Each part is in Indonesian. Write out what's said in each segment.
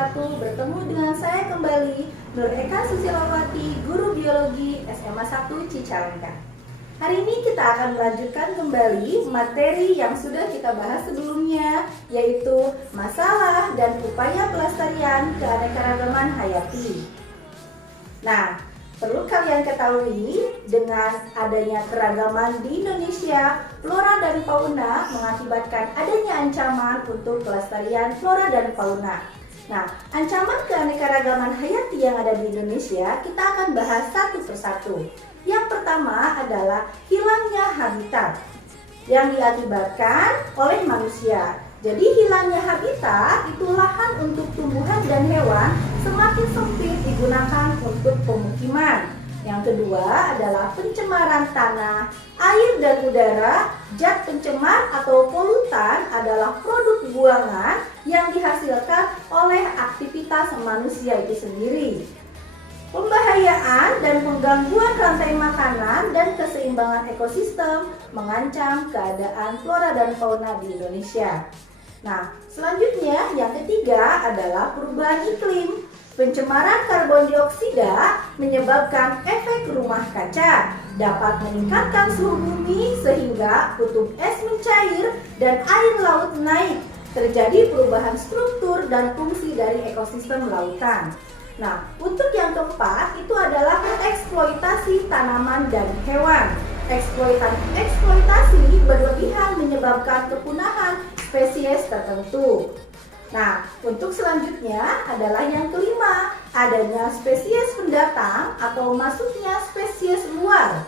wabarakatuh. Bertemu dengan saya kembali, Nur Eka Susilawati, Guru Biologi SMA 1 Cicalengka. Hari ini kita akan melanjutkan kembali materi yang sudah kita bahas sebelumnya, yaitu masalah dan upaya pelestarian keanekaragaman hayati. Nah, perlu kalian ketahui, dengan adanya keragaman di Indonesia, flora dan fauna mengakibatkan adanya ancaman untuk kelestarian flora dan fauna. Nah, ancaman keanekaragaman hayati yang ada di Indonesia kita akan bahas satu persatu. Yang pertama adalah hilangnya habitat yang diakibatkan oleh manusia. Jadi hilangnya habitat itu lahan untuk tumbuhan dan hewan semakin sempit digunakan untuk pemukiman. Yang kedua adalah pencemaran tanah, air dan udara. Zat pencemar atau polutan adalah produk buangan yang dihasilkan oleh aktivitas manusia itu sendiri. Pembahayaan dan penggangguan rantai makanan dan keseimbangan ekosistem mengancam keadaan flora dan fauna di Indonesia. Nah, selanjutnya yang ketiga adalah perubahan iklim. Pencemaran karbon dioksida menyebabkan efek rumah kaca, dapat meningkatkan suhu bumi sehingga kutub es mencair dan air laut naik. Terjadi perubahan struktur dan fungsi dari ekosistem lautan. Nah, untuk yang keempat itu adalah eksploitasi tanaman dan hewan. Eksploitasi berlebihan menyebabkan kepunahan spesies tertentu. Nah, untuk selanjutnya adalah yang kelima, adanya spesies pendatang atau masuknya spesies luar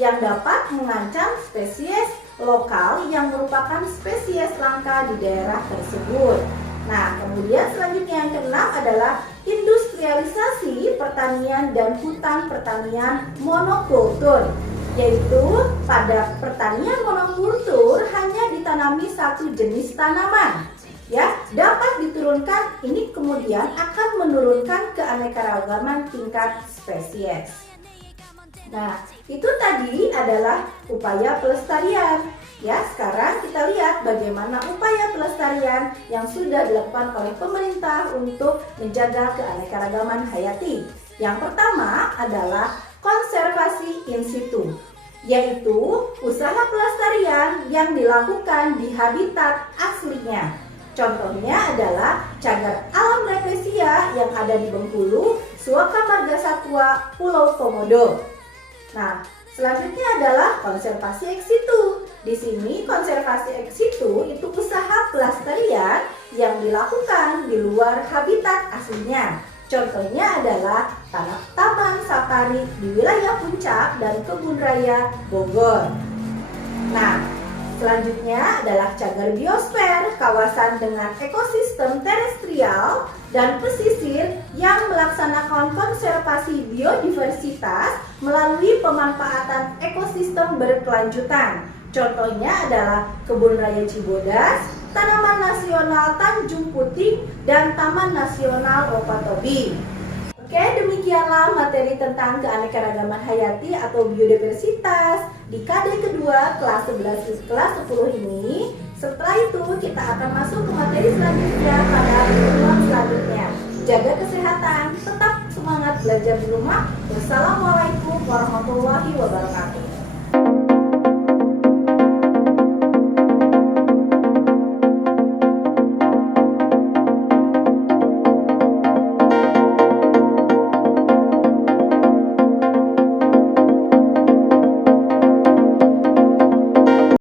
yang dapat mengancam spesies lokal yang merupakan spesies langka di daerah tersebut. Nah, kemudian selanjutnya yang keenam adalah industrialisasi pertanian dan hutan pertanian monokultur, yaitu pada pertanian monokultur hanya ditanami satu jenis tanaman. Ya, dapat diturunkan, ini kemudian akan menurunkan keanekaragaman tingkat spesies. Nah, itu tadi adalah upaya pelestarian. Ya, sekarang kita lihat bagaimana upaya pelestarian yang sudah dilakukan oleh pemerintah untuk menjaga keanekaragaman hayati. Yang pertama adalah konservasi in situ, yaitu usaha pelestarian yang dilakukan di habitat aslinya. Contohnya adalah cagar alam Rafflesia yang ada di Bengkulu, Suaka Marga Satwa, Pulau Komodo. Nah, selanjutnya adalah konservasi ex situ. Di sini konservasi ex situ itu usaha pelestarian yang dilakukan di luar habitat aslinya. Contohnya adalah taman safari di wilayah Puncak dan Kebun Raya Bogor. Nah, selanjutnya adalah cagar biosfer, kawasan dengan ekosistem terestrial dan pesisir yang melaksanakan konservasi biodiversitas melalui pemanfaatan ekosistem berkelanjutan. Contohnya adalah Kebun Raya Cibodas, Tanaman Nasional Tanjung Puting, dan Taman Nasional Wakatobi. Oke, demikianlah materi tentang keanekaragaman hayati atau biodiversitas di KD kedua kelas 11 kelas 10 ini. Setelah itu kita akan masuk ke materi selanjutnya pada pertemuan selanjutnya. Jaga kesehatan, tetap semangat belajar di rumah. Wassalamualaikum warahmatullahi wabarakatuh.